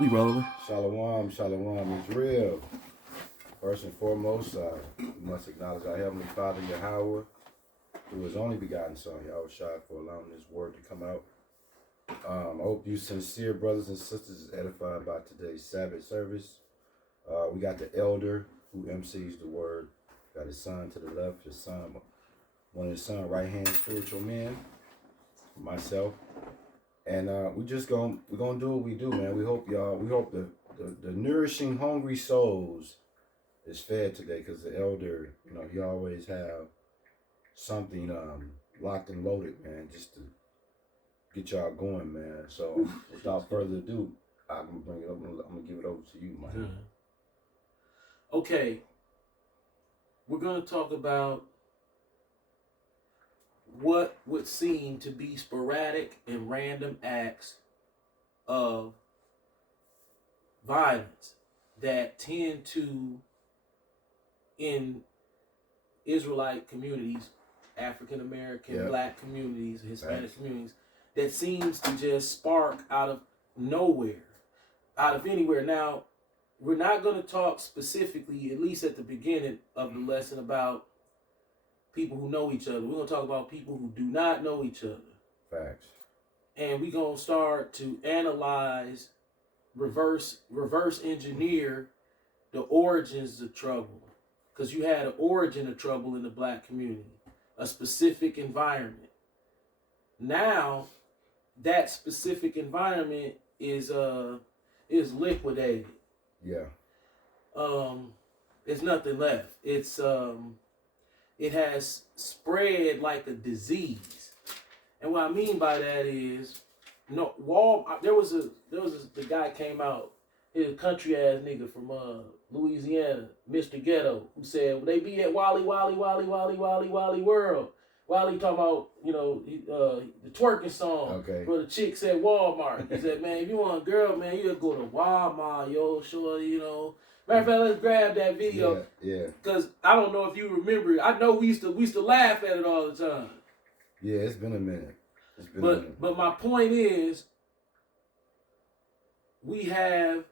We rolling. Shalom, shalom, Israel. First and foremost, we must acknowledge our Heavenly Father, Yahweh, through His only begotten Son, Yahushua, for allowing this word to come out. I hope you sincere brothers and sisters is edified by today's Sabbath service. We got the elder who MCs the word. Got his son to the left, his son, one of his son right-hand spiritual men, myself. And we're gonna do what we do, man. We hope the nourishing, hungry souls is fed today, because the elder, he always have something locked and loaded, man, just to get y'all going, man. So without further ado, I'm gonna bring it up. I'm gonna give it over to you, man. Okay, we're gonna talk about what would seem to be sporadic and random acts of violence that tend to, in Israelite communities, African American, Black communities, Hispanic communities, that seems to just spark out of nowhere, out of anywhere. Now, we're not going to talk specifically, at least at the beginning of the lesson, about people who know each other. We're going to talk about people who do not know each other. Facts. And we're going to start to analyze, reverse engineer the origins of trouble. Because you had an origin of trouble in the Black community, a specific environment. Now, that specific environment is liquidated. Yeah. There's nothing left. It has spread like a disease. And what I mean by that is, there was the guy came out, he's a country ass nigga from Louisiana, Mr. Ghetto, who said, well, they be at Wally World. Wally talking about, the twerking song where the chick said Walmart. He said, man, if you want a girl, man, you gotta go to Walmart, yo, sure, Matter of fact, let's grab that video. Yeah. Because I don't know if you remember. I know we used to laugh at it all the time. Yeah, it's been a minute. But my point is, we have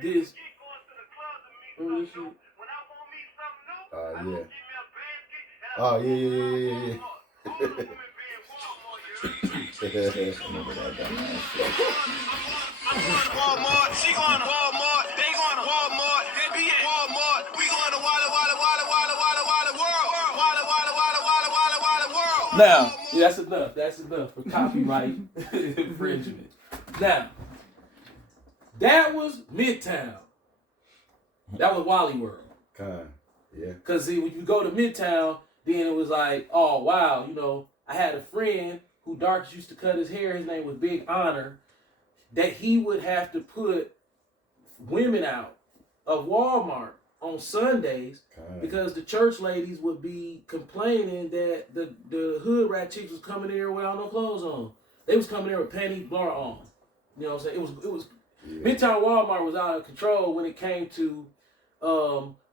this. Yeah. Oh yeah. Walmart, she going to Walmart, they going to Walmart, they be at Walmart, we going to Walla World. Now, that's enough for copyright infringement. Now, that was Midtown. That was Wally World. Yeah. Because when you go to Midtown, then it was like, oh, wow, I had a friend who Darks used to cut his hair. His name was Big Honor. That he would have to put women out of Walmart on Sundays because the church ladies would be complaining that the hood rat chicks was coming in there without no clothes on. They was coming there with panties bra on. You know what I'm saying? It was Midtown Walmart was out of control when it came to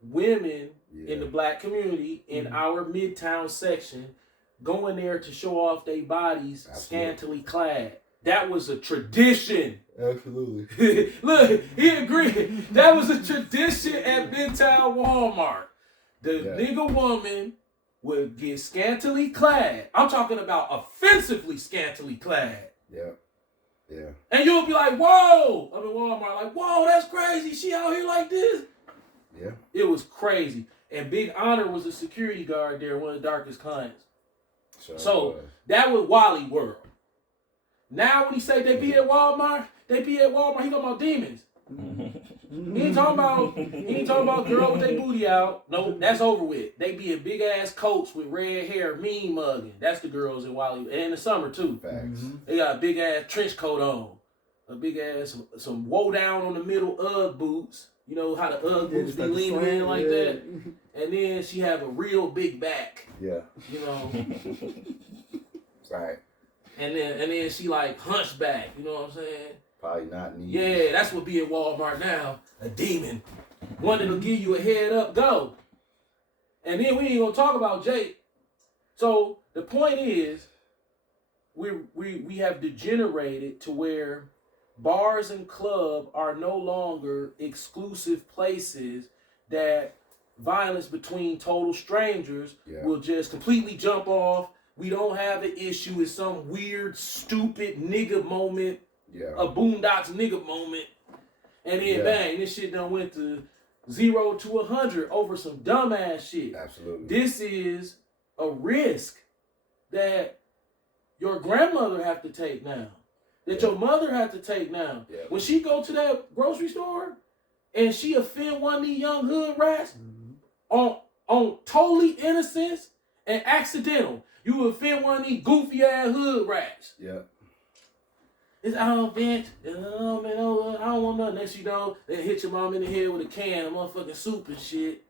women in the Black community in our Midtown section going there to show off their bodies scantily clad. That was a tradition. Absolutely. Look, he agreed. That was a tradition at Midtown Walmart. The nigga woman would get scantily clad. I'm talking about offensively scantily clad. Yeah. And you'll be like, whoa! I'm in Walmart, like, whoa, that's crazy. She out here like this? Yeah. It was crazy. And Big Honor was a security guard there, one of the darkest clients. So that was Wally World. Now when he say they be at Walmart, he talking about demons. He ain't talking about girl with their booty out. No, that's over with. They be in big ass coats with red hair, mean mugging. That's the girls in Wally, and in the summer too. Facts. They got a big ass trench coat on, a big ass some woe down on the middle UGG boots. You know how the UGG boots be leaning in like that. And then she have a real big back. Yeah. Right. And then she like hunchback, you know what I'm saying? Probably not needed. Yeah, that's what be at Walmart now. A demon. One that'll give you a head up, go. And then we ain't gonna talk about Jake. So the point is, we have degenerated to where bars and club are no longer exclusive places that violence between total strangers will just completely jump off. We don't have an issue with some weird, stupid nigga moment, a Boondocks nigga moment, and then bang, this shit done went to 0 to 100 over some dumbass shit. Absolutely. This is a risk that your grandmother have to take now, that your mother have to take now. Yeah. When she go to that grocery store and she offend one of these young hood rats on totally innocence and accidental, you offend one of these goofy ass hood rats. Yeah. It's out, bitch. Oh, man, I don't want nothing. Next you know, they hit your mom in the head with a can of motherfucking soup and shit.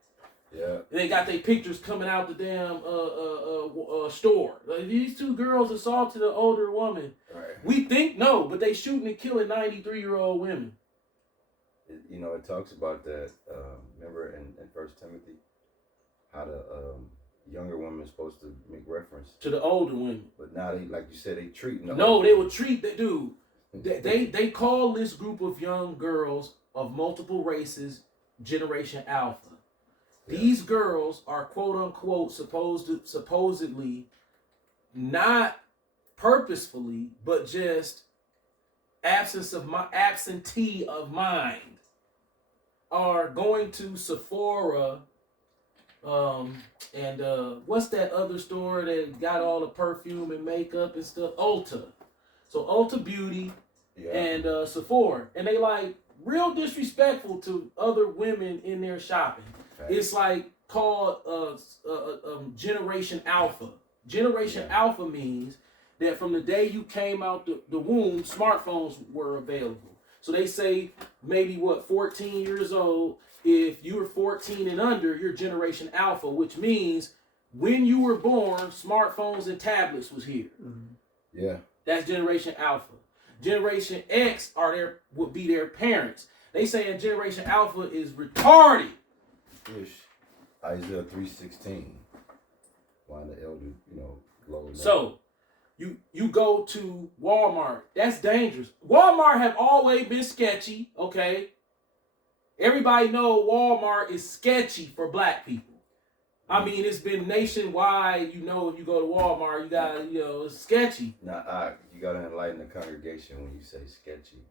Yeah. And they got their pictures coming out the damn store. Like, these two girls assaulted an older woman. Right. We think no, but they shooting and killing 93-year-old women. It talks about that. Remember in 1 Timothy, how the younger woman is supposed to make reference To the older women. but now they, like you said, they treat No, they would treat that dude. They call this group of young girls of multiple races Generation Alpha. Yeah. These girls are quote unquote supposedly not purposefully, but just absentee of mind, are going to Sephora and what's that other store that got all the perfume and makeup and stuff? Ulta. So Ulta Beauty and Sephora, and they like real disrespectful to other women in their shopping. Right. It's like called Generation Alpha. Generation Alpha means that from the day you came out the womb, smartphones were available. So they say maybe 14 years old. If you were 14 and under, you're Generation Alpha, which means when you were born, smartphones and tablets was here. Yeah. That's Generation Alpha. Generation X would be their parents. They saying Generation Alpha is retarded. Ish. Isaiah 3:16. Why the elder, lower down. So you go to Walmart. That's dangerous. Walmart have always been sketchy, okay? Everybody know Walmart is sketchy for black people. I mean, it's been nationwide. If you go to Walmart, you got, it's sketchy. Now, you gotta enlighten the congregation when you say sketchy.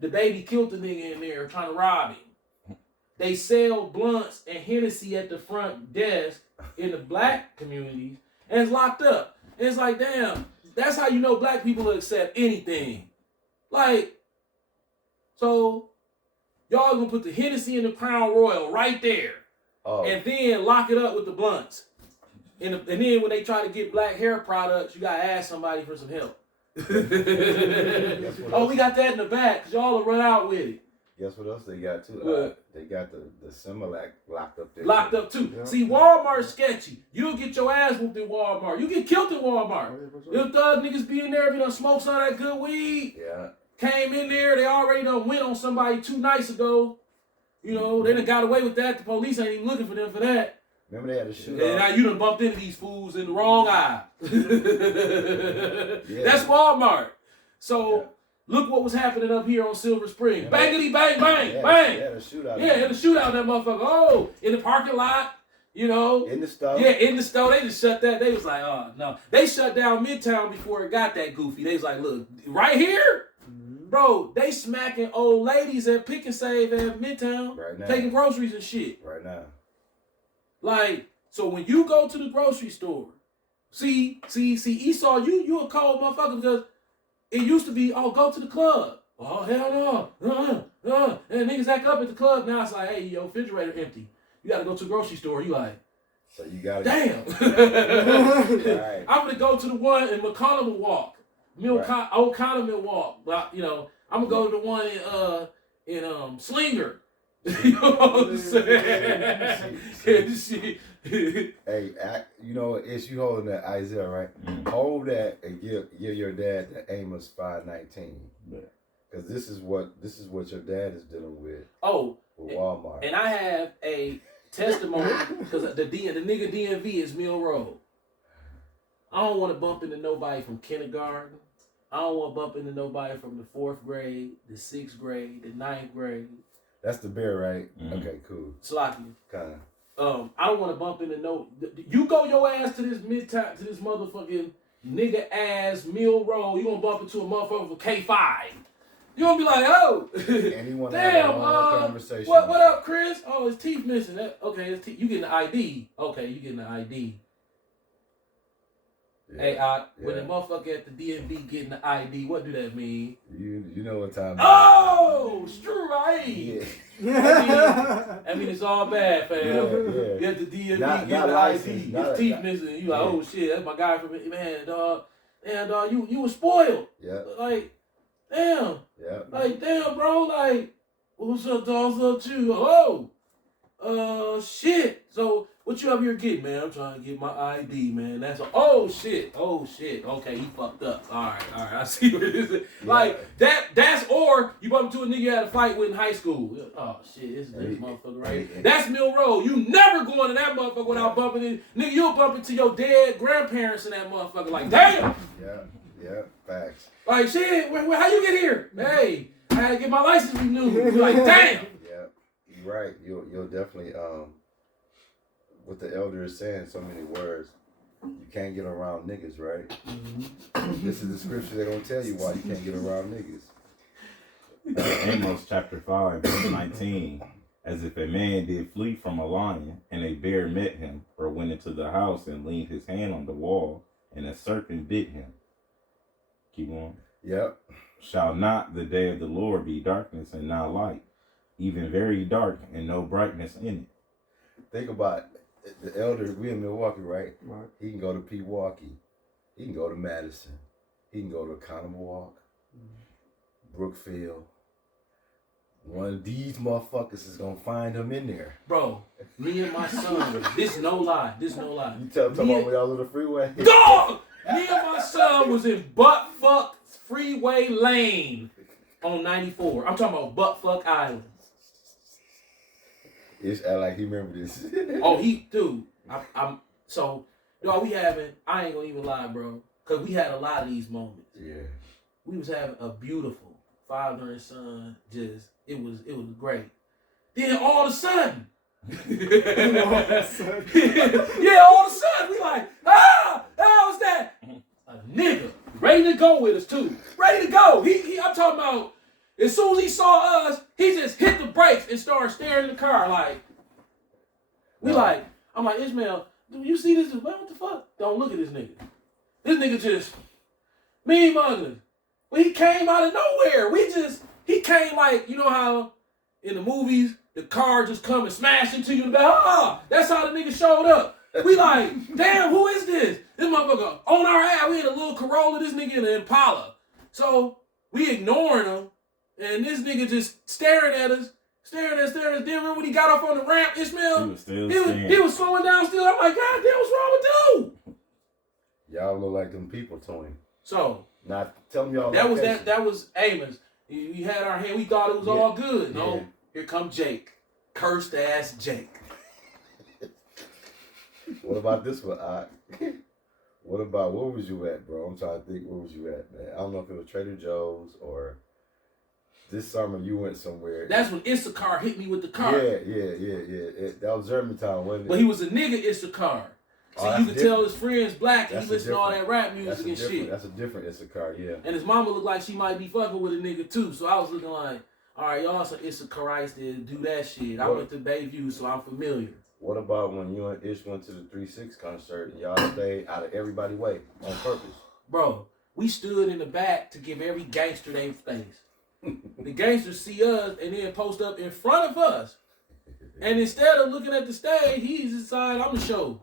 The baby killed the nigga in there trying to rob him. They sell blunts and Hennessy at the front desk in the black communities, and it's locked up. And it's like, damn, that's how you know black people will accept anything. Like, so y'all gonna put the Hennessy and the Crown Royal right there, and then lock it up with the blunts. And then when they try to get black hair products, you gotta ask somebody for some help. Oh, we got that in the back, because y'all will run out with it. Guess what else they got too? What? They got the Similac locked up there. Locked up too. Yeah. See, Walmart's sketchy. You'll get your ass whooped in Walmart. You get killed in Walmart. Them thug niggas be in there if you done smoke some of that good weed. Yeah. Came in there, they already done went on somebody 2 nights ago. They done got away with that. The police ain't even looking for them for that. Remember they had a shootout? And now you done bumped into these fools in the wrong eye. That's Walmart. So look what was happening up here on Silver Spring. Bangity bang bang bang. They had a shootout. Yeah, in the shootout, that motherfucker. Oh, in the parking lot, In the store. Yeah, in the store. They just shut that. They was like, oh, no. They shut down Midtown before it got that goofy. They was like, look, right here? Bro, they smacking old ladies at Pick and Save at Midtown. Right now. Taking groceries and shit. Right now. Like, so when you go to the grocery store, see, Esau, you a cold motherfucker because it used to be, go to the club. Oh, hell no. And niggas act up at the club. Now it's like, hey, your refrigerator empty. You got to go to the grocery store. You like, So you got damn. Right. I'm going to go to the one in McConnell Walk. Old Condiment Walk. But, I'm going to go to the one in Slinger. You know what I'm saying? Hey, it's you holding that Isaiah, right? Hold that and give your dad the Amos 5:19. Because this is what your dad is dealing with. With Walmart. And I have a testimony because the nigga DMV is Mill Road. I don't want to bump into nobody from kindergarten I don't want to bump into nobody from the 4th grade, the 6th grade, the 9th grade. That's the bear, right? Mhm. Okay, cool. Slocky. Kind of. I don't want to bump into no. You go your ass to this midtown, to this motherfucking nigga ass Mill Road. You gonna bump into a motherfucker for K5. You gonna be like, oh, Anyone have damn. a long conversation? What up, Chris? Oh, his teeth missing. Okay, his teeth. You getting the ID? Okay, you getting the ID. Yeah. Hey, when the motherfucker at the DMV getting the ID, what do that mean? You know what time? Oh, it's true, right? Yeah. I mean, it's all bad, fam. Yeah. You at the DMV Not getting the licensed, ID, not- his teeth not- missing. You like, yeah. oh shit, that's my guy from man, dog. Damn, dog, you was spoiled. Yeah. Like, damn, Yeah. bro. Like, what's up, dog? What's up, you? Oh, shit. So, what you up here getting, man? I'm trying to get my ID, man. Oh shit. Okay, he fucked up. All right. I see what it is. Like that's or you bump into a nigga you had a fight with in high school. Oh shit, this motherfucker right here. That's Mill Road. You never going to that motherfucker without bumping in. Nigga, you'll bump into your dead grandparents in that motherfucker. Like, damn. Yeah. Facts. Like, shit, how you get here? Hey, I had to get my license renewed. You're like, damn. Yeah. You're right. You'll definitely what the elder is saying, so many words. You can't get around niggas, right? Mm-hmm. This is the scripture they're gonna tell you why you can't get around niggas. Amos chapter 5, verse 19. As if a man did flee from a lion, and a bear met him, or went into the house and leaned his hand on the wall, and a serpent bit him. Keep going. Yep. Shall not the day of the Lord be darkness and not light, even very dark and no brightness in it? Think about the elder. We in Milwaukee, right? Right. He can go to Pewaukee. He can go to Madison. He can go to Conomowoc, Brookfield. One of these motherfuckers is gonna find him in there. Bro, me and my son, this no lie. You tell about when y'all on the freeway. Dog! Me and my son was in butt-fuck freeway lane on 94. I'm talking about butt-fuck island. It's like he remember this. Oh, so, dog, I ain't gonna even lie, bro, because we had a lot of these moments. Yeah. We was having a beautiful father and son, it was great. Then all of a sudden, yeah, all of a sudden, we like, how's that? A nigga ready to go with us too. Ready to go. I'm talking about, as soon as he saw us, he just hit the brakes and started staring in the car like, I'm like, Ishmael, do you see this? What the fuck? Don't look at this nigga. This nigga just, mean muggers. Well, he came out of nowhere. He came like, you know how in the movies, the car just come and smash into you in the back. That's how the nigga showed up. We like, damn, who is this? This motherfucker on our ass. We in a little Corolla, this nigga in an Impala. So we ignoring him, and this nigga just staring at us. Then remember when he got off on the ramp, Ishmael? He was still he was slowing down still. I'm like, God damn, what's wrong with dude? Y'all look like them people to him. So Not tell me y'all. that was Amos. We had our hand. We thought it was all good. No, Yeah. Here come Jake, cursed ass Jake. What about this one? What was you at, bro? I'm trying to think. Where was you at, man? I don't know if it was Trader Joe's or this summer you went somewhere. That's when Issachar hit me with the car. Yeah. That was Germantown, wasn't it? But he was a nigga Issachar. So Oh, you that's could tell different. his friends black and That's he listened to all that different. rap music and shit. That's a different Issachar, yeah. And his mama looked like she might be fucking with a nigga too. So I was looking like, all right, y'all some Issacharites that do that shit. I What? went to Bayview, so I'm familiar. What about when you and Ish went to the 3-6 concert and y'all stayed out of everybody's way on purpose? Bro, we stood in the back to give every gangster their face. The gangsters see us and then post up in front of us. And instead of looking at the stage, he's decided I'm the show.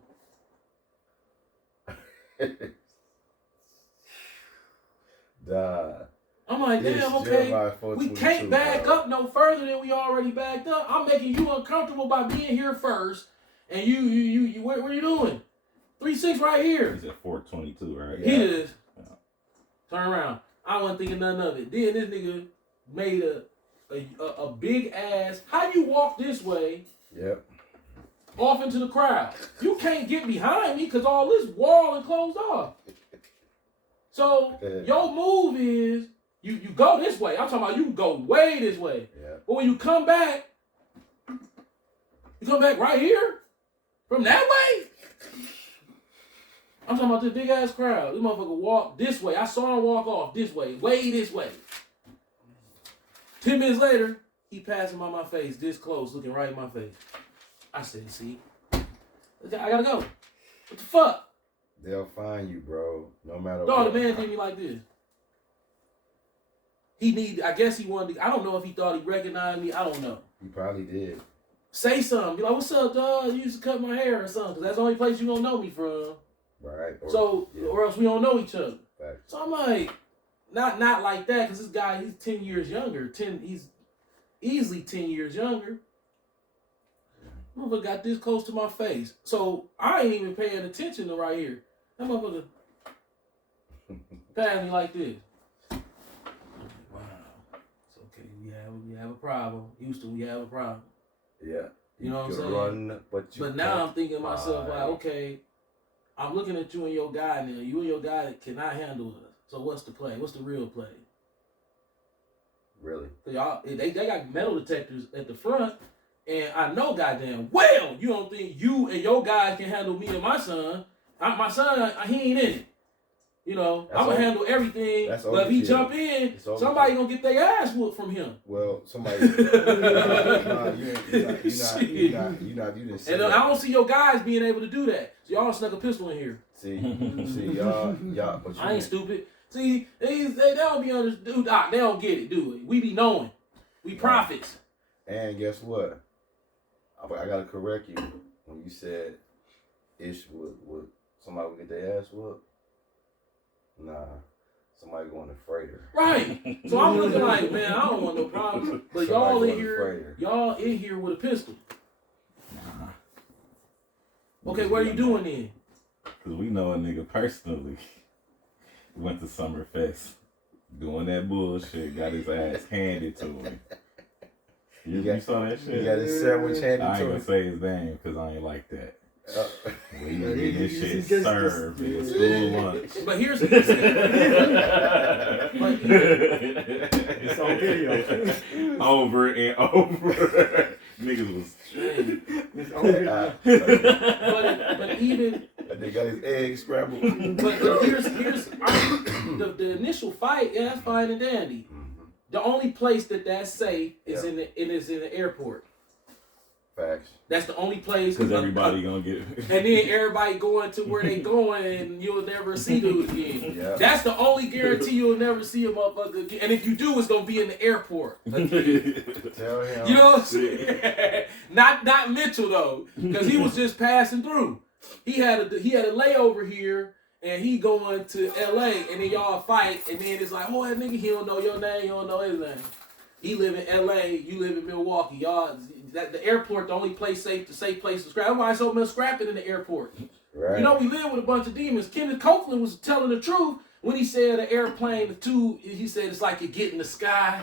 Duh. I'm like, It's damn, okay. Jeremiah We 4:22, can't back bro. up no further than we already backed up. I'm making you uncomfortable by being here first. And you what are you doing? 3-6 right here. He's at 422, right? He is. Turn around. I wasn't thinking nothing of it. Then this nigga made a big ass. How you walk this way Yep. off into the crowd? You can't get behind me because all this wall and closed off. So your move is you go this way. I'm talking about you go way this way. Yeah. But when you come back right here from that way. I'm talking about this big ass crowd. This motherfucker walk this way. I saw him walk off this way this way. 10 minutes later, he passing by my face, this close, looking right in my face. I said, see, I gotta go. What the fuck? They'll find you, bro. No matter No, what. the man did me like this. I guess he wanted to, I don't know if he thought he recognized me. I don't know. He probably did. Say something. Be like, what's up, dog? You used to cut my hair or something. Because that's the only place you gonna know me from. Right. Or else we don't know each other. Facts. So I'm like, not like that, because this guy, he's 10 years younger. He's easily 10 years younger. Motherfucker got this close to my face. So I ain't even paying attention to right here. That motherfucker passed me like this. I'm like, wow. It's okay. We have a problem. Houston, we have a problem. Yeah. You know what I'm saying? Run, but now I'm thinking to myself, like, okay, I'm looking at you and your guy now. You and your guy cannot handle us. So what's the play? What's the real play? Really? Y'all, they got metal detectors at the front, and I know goddamn well you don't think you and your guys can handle me and my son. My son, he ain't in it. You know, I'm gonna handle everything. But if he jump in, somebody gonna get their ass whooped from him. Well, somebody. You didn't see and I don't see your guys being able to do that. So y'all snuck a pistol in here. See, y'all. But I ain't stupid. See, they don't be understood. They don't get it, do we? We be knowing. We prophets. And guess what? I gotta correct you when you said Ish would somebody would get their ass whooped. Nah, somebody going to freighter. Right. So I'm looking like, man, I don't want no problem. But y'all in here with a pistol. Okay, what are you doing then? Because we know a nigga personally went to Summerfest doing that bullshit, got his ass handed to him. You saw that shit? He got his sandwich handed to him. I ain't gonna say his name because I ain't like that. We was getting this shit served in school lunch. But here's the It's on video. Over and over. Niggas was It's on video. but even they got his eggs scrambled. but here's the initial fight, yeah, that's fine and dandy. The only place that's safe is in the airport. Facts. That's the only place. Because everybody gonna get. And then everybody going to where they going, and you'll never see dude again. Yeah. That's the only guarantee you'll never see a motherfucker again. And if you do, it's gonna be in the airport again. Tell him. You know what I'm saying? Not Mitchell though, because he was just passing through. He had a layover here, and he going to L.A. and then y'all fight, and then it's like, oh, that nigga, he don't know your name, you don't know his name. He live in L.A., you live in Milwaukee. Y'all, the airport, the only place safe place to scrap. That's why so much scrapping in the airport. Right. You know, we live with a bunch of demons. Kenneth Copeland was telling the truth when he said the airplane, he said it's like you get in the sky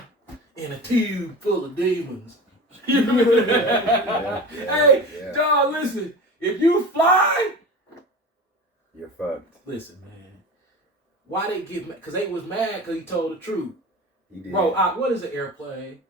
in a tube full of demons. You remember that? Hey, dog, listen. If you fly, you're fucked. Listen, man. Why they get mad? Because they was mad because he told the truth. He did. Bro, what is an airplane?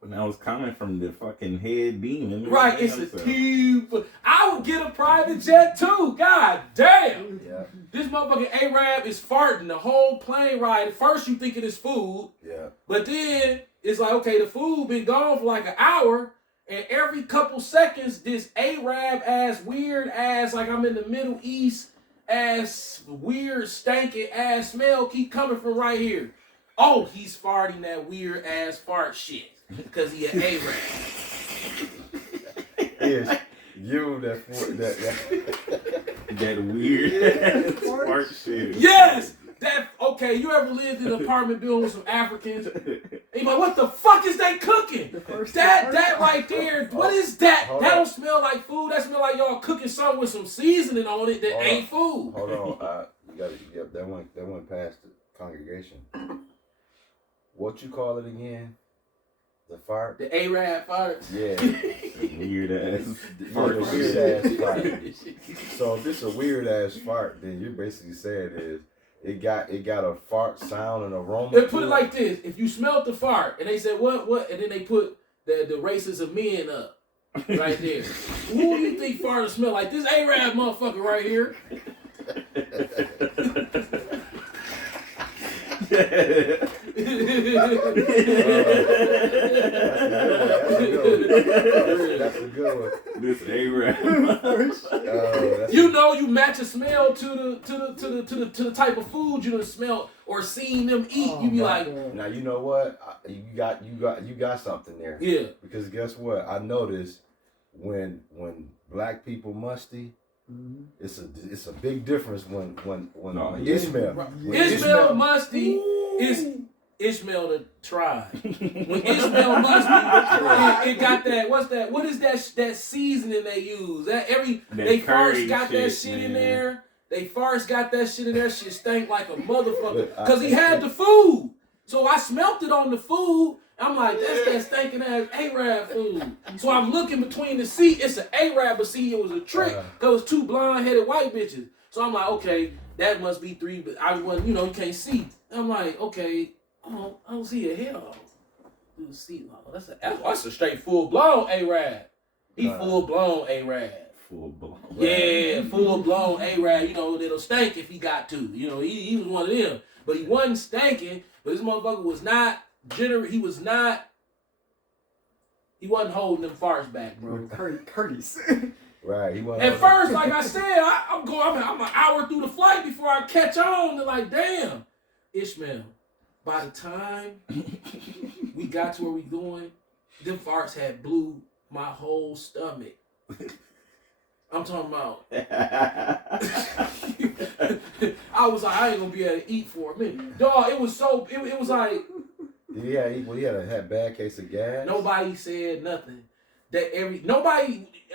When I was coming from the fucking head demon. Right, it's a tube. I would get a private jet too. God damn. Yeah. This motherfucking Arab is farting the whole plane ride. At first you thinking it's food. Yeah. But then it's like, okay, the food been gone for like an hour. And every couple seconds, this Arab ass, weird ass, like I'm in the Middle East ass, weird, stanky ass smell keep coming from right here. Oh, he's farting that weird ass fart shit. Because he an Arab. Yes. You that weird fart shit. Yes! Okay, you ever lived in an apartment building with some Africans? And you're like, what the fuck is they cooking? That right there, what is that? That don't smell like food. That smell like y'all cooking something with some seasoning on it that ain't food. Hold on. That went past the congregation. What you call it again? The fart. The Arab farts. Yeah. Weird ass. Weird ass fart. So if it's a weird ass fart, then you're basically saying is it got a fart sound and aroma. They put it like this: if you smelled the fart, and they said what, and then they put the races of men up right there. Who do you think fart smell like? This Arab motherfucker right here. That's a good one. This Arab. You know, you match a smell to the type of food you done smelled or seen them eat. You be like, Now you know what? You got something there. yeah. Because guess what? I noticed when black people musty, it's a big difference when Ishmael. When Ishmael musty is Ishmael the tribe. When Ishmael musty, it got that. What is that seasoning they use? They first got that shit in there. They first got that shit in there. Shit stank like a motherfucker. Cause he had the food. So I smelt it on the food. I'm like, that's that stinking ass Arab food. So I'm looking between the seat. It's an Arab, but see, it was a trick. Cause it was two blonde-headed white bitches. So I'm like, okay, that must be three. But I wasn't, you can't see. I'm like, okay, I don't see a head off. That's a straight full-blown Arab. He full-blown Arab. Full blown. Yeah, full-blown Arab. That'll stink if he got to. He was one of them. But he wasn't stinking. But this motherfucker was not. He wasn't holding them farts back, bro. Curtis. Right. He wasn't. At first, like I said, I'm an hour through the flight before I catch on. They're like, damn, Ishmael. By the time we got to where we going, them farts had blew my whole stomach. I'm talking about. I was like, I ain't gonna be able to eat for a minute. Dog, it was so. It was like. Yeah, he had a bad case of gas. Nobody said nothing.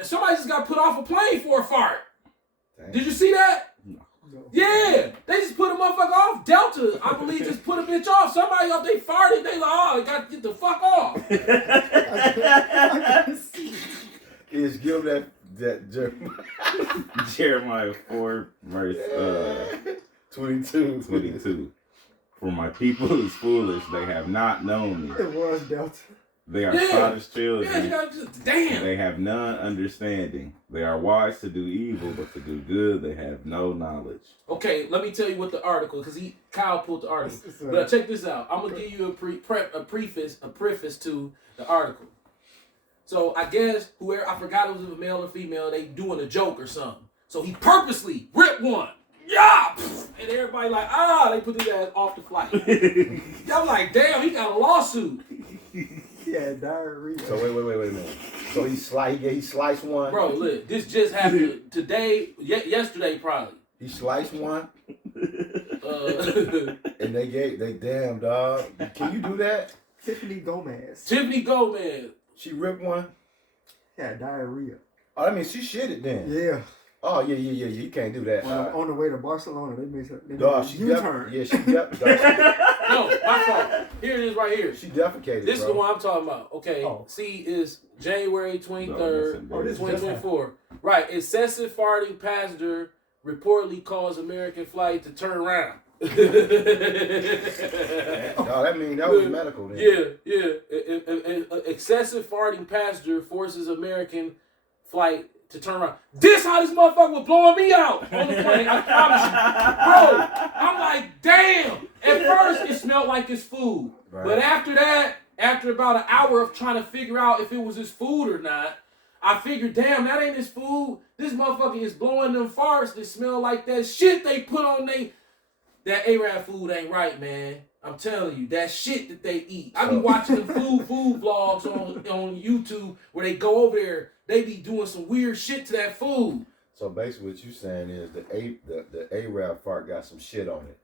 Somebody just got put off a plane for a fart. Dang. Did you see that? No. Yeah, they just put a motherfucker off. Delta, I believe, just put a bitch off. Somebody up, they farted. They like, oh, you got to get the fuck off. Is give that Jeremiah 4 verse 22. For my people is foolish, they have not known me. It was Delta. They are Sodom's children. Yeah, you gotta damn. They have none understanding. They are wise to do evil, but to do good they have no knowledge. Okay, let me tell you what the article, because Kyle pulled the article. But check this out. I'm gonna give you a preface to the article. So I guess whoever, I forgot it was a male or female, they doing a joke or something. So he purposely ripped one. Yeah! And everybody like, they put his ass off the flight. I'm like, damn, he got a lawsuit. Yeah, diarrhea. So wait a minute. So he sliced one. Bro, look, this just happened today, yesterday probably. He sliced one. And they damn dog. Can you do that? Tiffany Gomez. Tiffany Gomez. She ripped one. Yeah, diarrhea. Oh, that means she shit it then. Yeah. Oh yeah. You can't do that. On the way to Barcelona, they made a U-turn. Yeah, she No, my fault. Here it is right here. She defecated. This is the one I'm talking about. Okay. Oh. C is January 23rd, No, this 2024. Right. Excessive farting passenger reportedly caused American flight to turn around. No, that means that was medical then. Yeah. Excessive farting passenger forces American flight to turn around. This how this motherfucker was blowing me out on the plane. I promise you. Bro, I'm like, damn. At first, it smelled like his food. Right. But after that, after about an hour of trying to figure out if it was his food or not, I figured, damn, that ain't his food. This motherfucker is blowing them farts that smell like that shit they put on that Arab food ain't right, man. I'm telling you, that shit that they eat. I be watching the food vlogs on YouTube where they go over there. They be doing some weird shit to that food. So basically, what you saying is the Arab fart got some shit on it.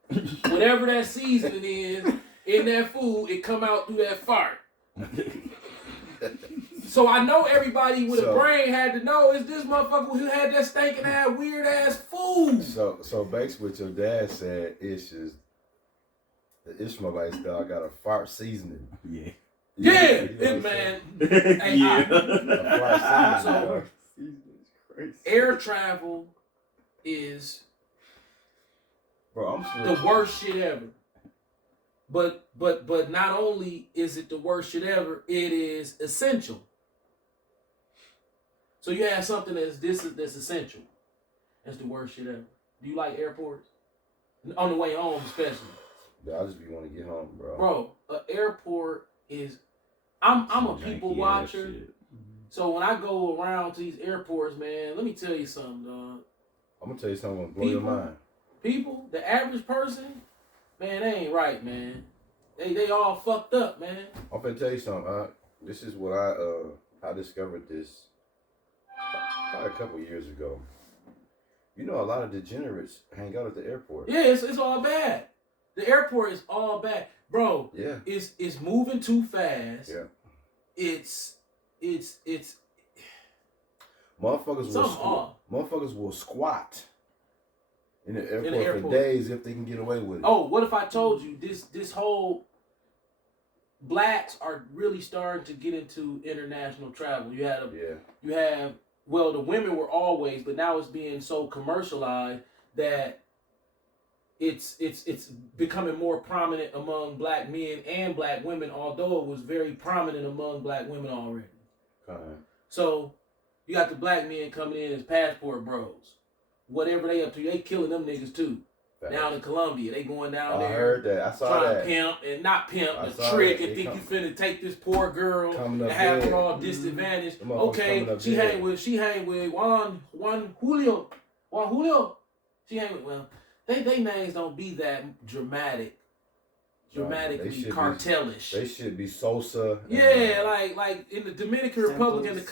Whatever that seasoning is in that food, it come out through that fart. So I know everybody with a brain had to know is this motherfucker who had that stinking ass weird ass food. So basically, what your dad said is just the Ishmaelites dog got a fart seasoning. Yeah. Man. Yeah. So Season is crazy. air travel is Bro, I'm still. the worst shit ever. But not only is it the worst shit ever, it is essential. So you have something that's essential. That's the worst shit ever. Do you like airports? On the way home, especially. I just be want to get home, bro. Bro, an airport is. I'm a people watcher. So when I go around to these airports, man, let me tell you something, dog. I'm gonna tell you something gonna blow your mind. People, the average person, man, they ain't right, man. They all fucked up, man. I'm gonna tell you something. This is what I discovered this probably a couple years ago. You know, a lot of degenerates hang out at the airport. Yeah, it's all bad. The airport is all bad, bro. Yeah. It's moving too fast. Yeah. It's Motherfuckers will squat in the airport for days if they can get away with it. Oh, what if I told you this whole blacks are really starting to get into international travel? You have well, the women were always, but now it's being so commercialized that it's becoming more prominent among black men and black women, although it was very prominent among black women already. So you got the black men coming in as passport bros. Whatever they up to, they killing them niggas too. Facts. Down in Colombia, they going down there. I heard that. I saw trying that. to pimp and not pimp, I the saw trick that. and They think you finna take this poor girl and have her all disadvantaged. Them motherfuckers Okay, coming up she dead. hang with Juan Julio. She hang with, well, they names don't be that dramatically cartelish. They should be Sosa. Yeah, like in the Dominican Republic and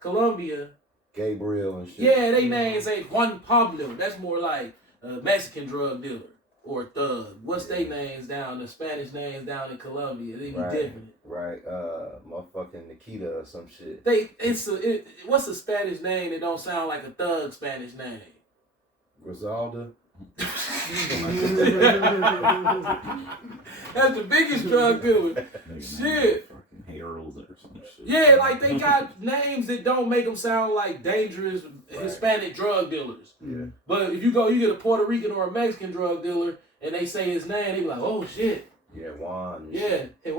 Colombia. Gabriel and shit. Yeah, they names ain't Juan Pablo. That's more like a Mexican drug dealer or thug. What's they names down? The Spanish names down in Colombia. They be different. Right. Motherfucking Nikita or some shit. What's a Spanish name that don't sound like a thug Spanish name? Griselda. That's the biggest drug dealer. Shit. Harold or some shit. Yeah, like they got names that don't make them sound like dangerous Hispanic drug dealers. Yeah. But if you get a Puerto Rican or a Mexican drug dealer and they say his name, they be like, oh shit. Yeah, Juan. Yeah. Hey,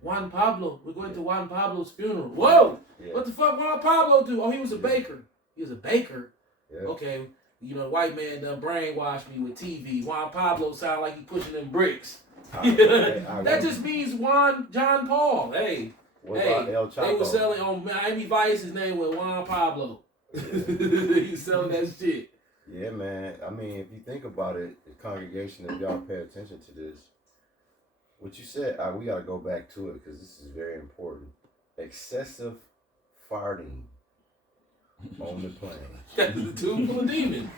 Juan Pablo. We're going to Juan Pablo's funeral. Whoa! Yeah. What the fuck Juan Pablo do? Oh, he was a baker. He was a baker. Yeah. Okay. You know, white man done brainwashed me with TV. Juan Pablo sound like he pushing them bricks. That just means John Paul. Hey. What about El Chapo? They were selling on Miami Vice. His name was Juan Pablo. He was selling that shit. Yeah, man. I mean, if you think about it, the congregation, if y'all pay attention to this, what you said, we got to go back to it because this is very important. Excessive farting on the plane. That's the tube full of demons.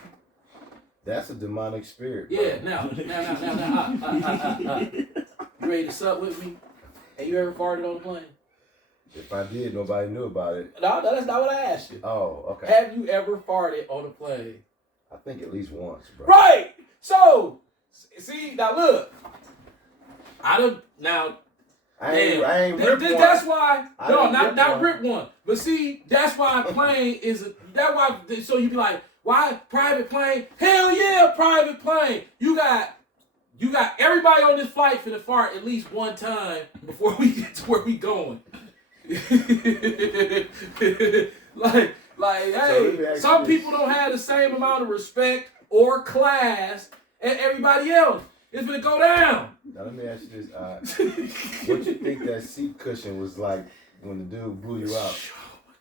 That's a demonic spirit, bro. Yeah, now. You ready to sup with me? Have you ever farted on a plane? If I did, nobody knew about it. No, that's not what I asked you. Oh, okay. Have you ever farted on a plane? I think at least once, bro. Right! So, see, now look. I ain't rip one. That's why. No, not rip one. But see, that's why plane so you be like, why private plane? Hell yeah, private plane. You got everybody on this flight finna fart at least one time before we get to where we going. Hey, some people don't have the same amount of respect or class as everybody else. It's gonna go down. Now let me ask you this: what you think that seat cushion was like when the dude blew you out?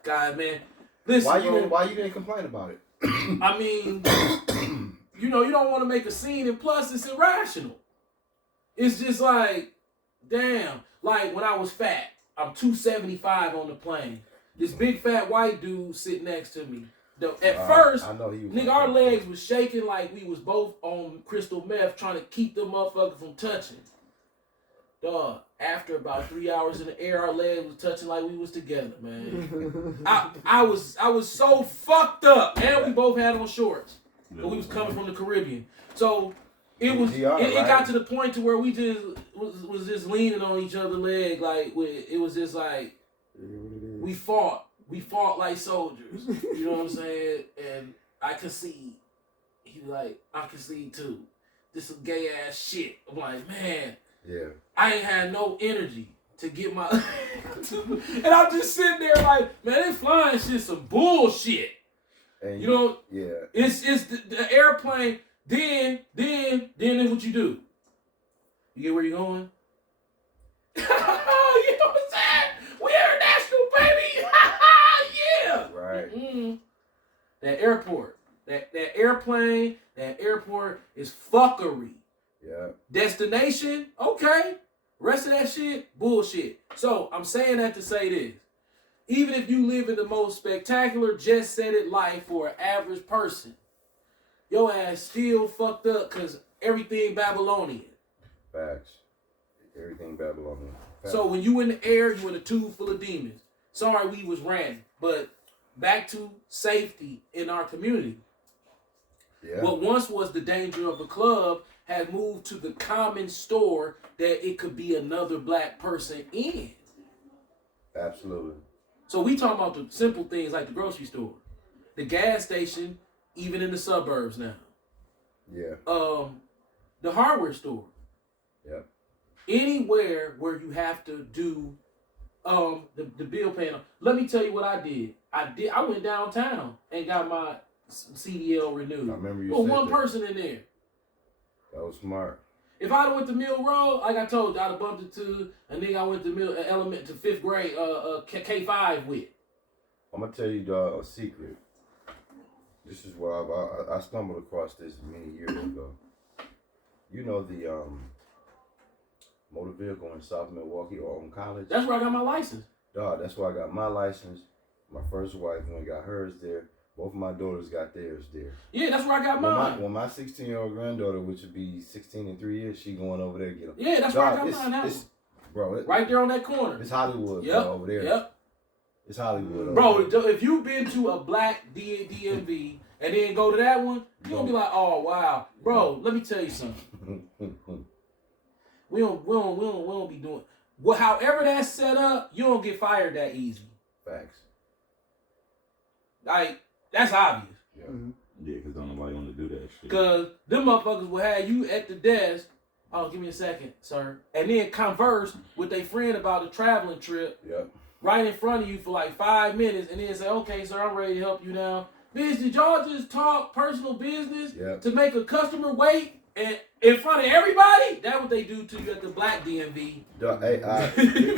God, man, listen. Why you didn't complain about it? I mean, you don't want to make a scene, and plus, it's irrational. It's just like, damn. Like when I was fat, I'm 275 on the plane. This big fat white dude sitting next to me. At first, I know he was nigga, our legs was shaking like we was both on crystal meth trying to keep them motherfuckers from touching. Dog, after about 3 hours in the air, our legs was touching like we was together, man. I was so fucked up, and we both had on shorts, but we was coming from the Caribbean, so it got to the point to where we just was just leaning on each other's leg, like it was just like we fought like soldiers. You know what I'm saying? And I concede. He was like, I concede too. This is gay ass shit. I'm like, man, Yeah. I ain't had no energy to get my and I'm just sitting there like, man, this flying shit some bullshit. And You know, yeah. it's the airplane. Then what you do? You get where you're going? You know what I'm saying? We international, baby. Yeah. Right. Mm-mm. That airport, that airplane, that airport is fuckery. Yeah. Destination, okay. Rest of that shit, bullshit. So I'm saying that to say this. Even if you live in the most spectacular, just said it life for an average person, your ass still fucked up because everything Babylonian. Facts. Everything Babylonian. Facts. So when you in the air, you in a tube full of demons. Sorry we was ranting, but back to safety in our community. yeah. What once was the danger of a club has moved to the common store that it could be another black person in. Absolutely. So we talking about the simple things like the grocery store, the gas station, even in the suburbs now. Yeah. The hardware store. Yep. Anywhere where you have to do the bill paying. Let me tell you what I did. I went downtown and got my CDL renewed. I remember you Well, said one that. person in there. That was smart. If I'd have went to Mill Road, like I told you, I'd have bumped into a nigga I went to element to 5th grade, K5 with. I'm gonna tell you, dog, a secret. This is what I stumbled across this many years ago. You know the motor vehicle in South Milwaukee or on College? That's where I got my license. Dog, that's where I got my license. My first wife went got hers there. Both of my daughters got theirs there. Yeah, that's where I got mine. When my 16-year-old granddaughter, which would be 16 in 3 years, she going over there to get them. Yeah, that's where I got mine now. Bro, Right there on that corner. It's Hollywood, Yep. bro, over there. Yep. It's Hollywood. Bro, over there. if you've been to a black DMV and then go to that one, you're gonna be like, oh wow. Bro, let me tell you something. We don't be doing well, however that's set up, you don't get fired that easy. Facts. Like, that's obvious. Yeah. Mm-hmm. Yeah, because don't nobody want to do that shit. Cause them motherfuckers will have you at the desk. Oh, give me a second, sir. And then converse with their friend about a traveling trip Yep. right in front of you for like 5 minutes and then say, okay, sir, I'm ready to help you now. Bitch, did y'all just talk personal business Yep. to make a customer wait and in front of everybody? That's what they do to you at the black DMV. Dog, hey,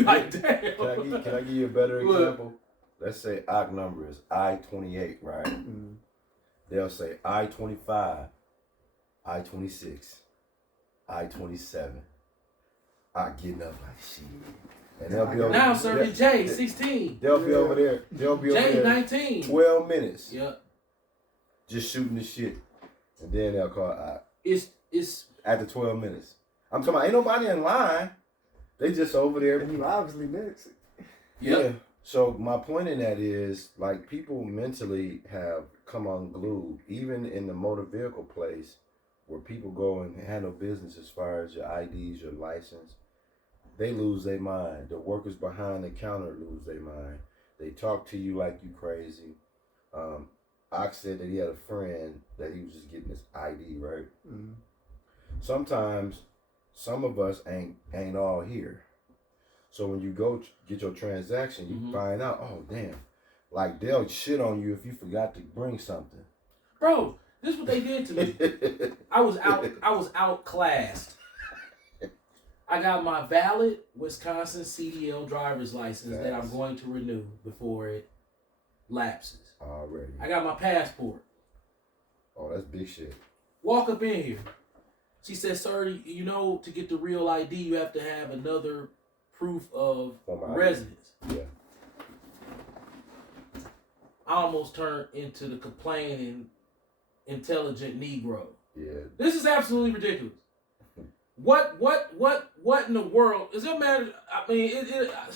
Like, damn. can I give you a better Look. example? Let's say OC number is I-28, right? Mm-hmm. They'll say I-25, I-26, I-27. I getting up like shit. And they'll be over Now I'm serving J, 16. They'll be over there. They'll be over J, there 19. 12 minutes. Yep. Just shooting the shit. And then they'll call OC It's after 12 minutes. I'm talking about ain't nobody in line. They just over there. And you obviously next. yep. Yeah. So my point in that is, like, people mentally have come unglued, even in the motor vehicle place, where people go and handle business as far as your IDs, your license. They lose their mind. The workers behind the counter lose their mind. They talk to you like you crazy. Ox said that he had a friend that he was just getting his ID, right? Mm-hmm. Sometimes some of us ain't all here. So when you go get your transaction, you find out, oh damn, like they'll shit on you if you forgot to bring something. Bro, this is what they did to me. I was outclassed. I got my valid Wisconsin CDL driver's license that I'm going to renew before it lapses. Already. I got my passport. Oh, that's big shit. Walk up in here. She said, sir, you know, to get the real ID, you have to have another proof of Former ID. residence. Yeah. I almost turned into the complaining, intelligent Negro. Yeah. This is absolutely ridiculous. What in the world? Does it matter? I mean,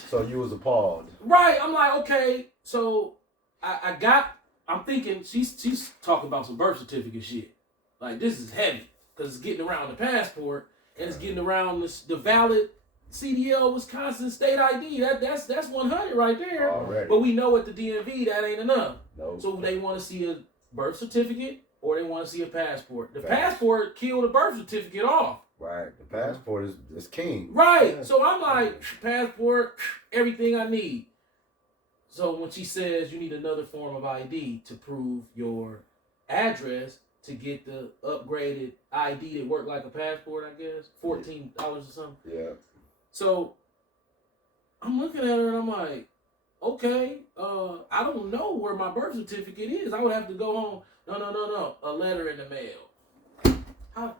So you was appalled. right. I'm like, okay, so I'm thinking she's talking about some birth certificate shit. Like, this is heavy because it's getting around the passport. and it's getting around the valid CDL Wisconsin state ID. That's 100 right there. Already. But we know at the DMV that ain't enough. No. So they want to see a birth certificate or they want to see a passport. The Facts. passport killed the birth certificate off. Right. The passport is king. Right. Yeah. So I'm like, passport, everything I need. So when she says you need another form of ID to prove your address to get the upgraded ID that work like a passport, I guess, $14 or something. Yeah. So I'm looking at her and I'm like, okay, I don't know where my birth certificate is. I would have to go home. No. A letter in the mail. How?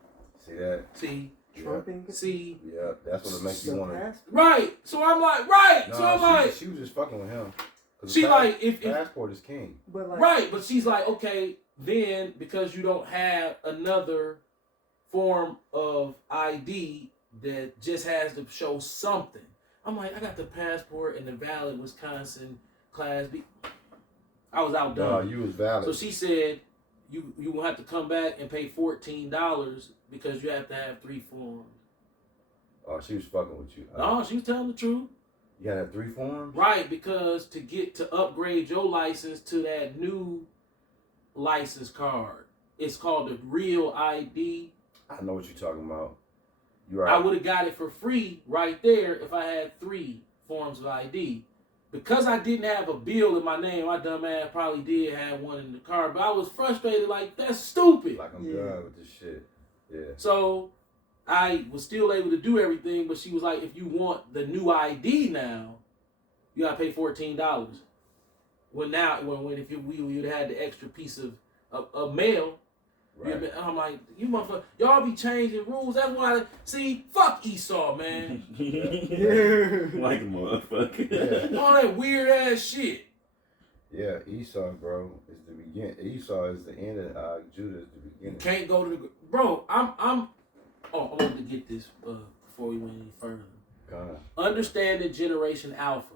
See that? See. Trumping. See. Yeah. That's what it makes you want to. Right. So I'm like, right. No, so I'm like, she was just fucking with him. 'Cause she the like, if passport is king. But like, right, but she's like, okay, then because you don't have another form of ID that just has to show something. I'm like, I got the passport and the valid Wisconsin Class B. I was No, outdone. you was valid. So she said, you will have to come back and pay $14 because you have to have 3 forms. Oh, she was fucking with you. No, she was telling the truth. You gotta have 3 forms? Right, because to upgrade your license to that new license card, it's called the Real ID. I know what you're talking about. You're right. I would have got it for free right there if I had 3 forms of ID. Because I didn't have a bill in my name, my dumb ass probably did have one in the car, but I was frustrated like, that's stupid. Like I'm Yeah. done with this shit. Yeah. So I was still able to do everything, but she was like, if you want the new ID now, you gotta pay $14. When if we would have had the extra piece of mail, Right. I'm like, you motherfucker, y'all be changing rules. That's why fuck Esau, man. Like a motherfucker. Yeah. All that weird ass shit. Yeah, Esau, bro, is the beginning. Esau is the end, and Judah is the You beginning. can't go to the bro. I wanted to get this before we went any further. God. Understanding Generation Alpha.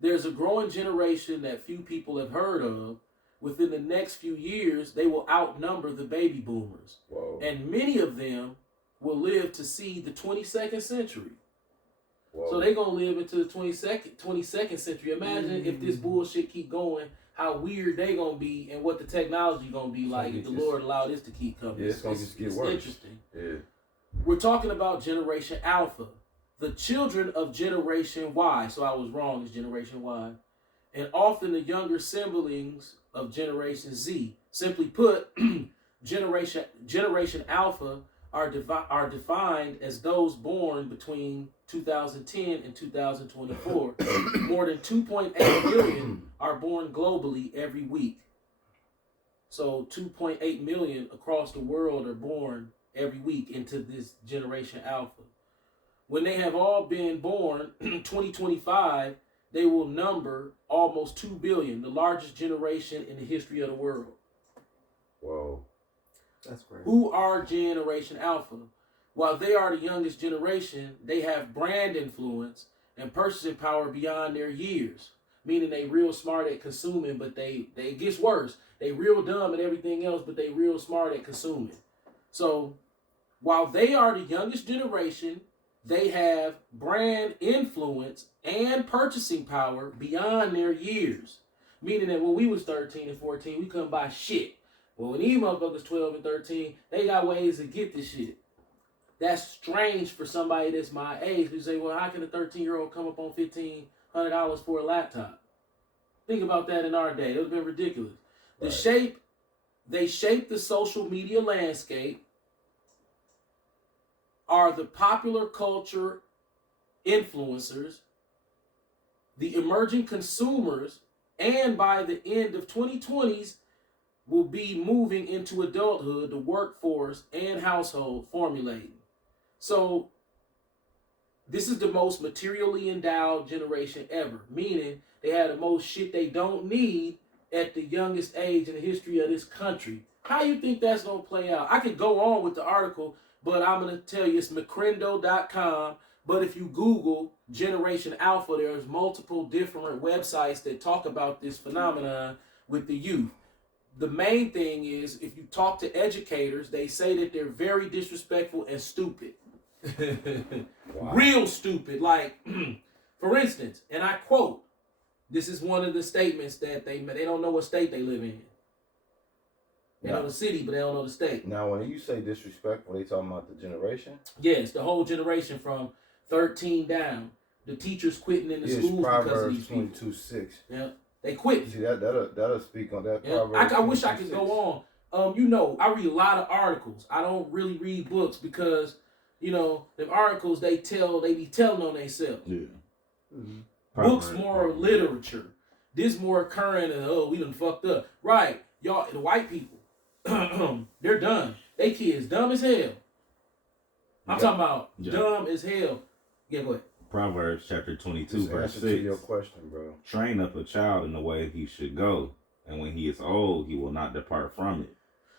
There's a growing generation that few people have heard of. Within the next few years, they will outnumber the baby boomers. Whoa. And many of them will live to see the 22nd century. Whoa. So they're going to live into the 22nd century. Imagine if this bullshit keep going, how weird they going to be and what the technology going to be like if the Lord allow this to keep coming. Yeah, it's going to just get worse. Interesting. Yeah. We're talking about Generation Alpha, the children of Generation Y. So I was wrong, it's Generation Y. And often the younger siblings of Generation Z. Simply put, Generation Alpha are defined as those born between 2010 and 2024. More than 2.8 million are born globally every week. So 2.8 million across the world are born every week into this Generation Alpha. When they have all been born, 2025, they will number almost 2 billion, the largest generation in the history of the world. Whoa. That's great. Who are Generation Alpha? While they are the youngest generation, they have brand influence and purchasing power beyond their years. Meaning they real smart at consuming, but it gets worse. They real dumb at everything else, but they real smart at consuming. So while they are the youngest generation, they have brand influence and purchasing power beyond their years. Meaning that when we was 13 and 14, we couldn't buy shit. Well, when these motherfuckers 12 and 13, they got ways to get this shit. That's strange for somebody that's my age. You say, well, how can a 13-year-old come up on $1,500 for a laptop? Think about that in our day. It would have been ridiculous. Right. They shape the social media landscape, are the popular culture influencers, the emerging consumers, and by the end of 2020s, will be moving into adulthood, the workforce, and household formulating. So this is the most materially endowed generation ever, meaning they have the most shit they don't need at the youngest age in the history of this country. How you think that's going to play out? I could go on with the article, but I'm going to tell you it's McCrendo.com. But if you Google Generation Alpha, there's multiple different websites that talk about this phenomenon with the youth. The main thing is, if you talk to educators, they say that they're very disrespectful and stupid. Wow. Real stupid. Like, for instance, and I quote, this is one of the statements that they don't know what state they live in. They know the city, but they don't know the state. Now, when you say disrespectful, they talking about the generation? Yes, the whole generation from 13 down. The teachers quitting in the Yes, schools because of Proverbs these people. 22:6. Yeah, they quit. See, that'll speak on that. Yeah, Proverbs I wish I could 22:6. go on. You know, I read a lot of articles. I don't really read books because, you know, them articles they be telling on themselves. Yeah. Mm-hmm. Books more literature. This more current and we done fucked up. Right. Y'all, the white people, they're done. They kids dumb as hell. I'm talking about dumb as hell. Yeah, go ahead. Proverbs chapter 22, Just verse answer to 6. your question, bro. Train up a child in the way he should go, and when he is old, he will not depart from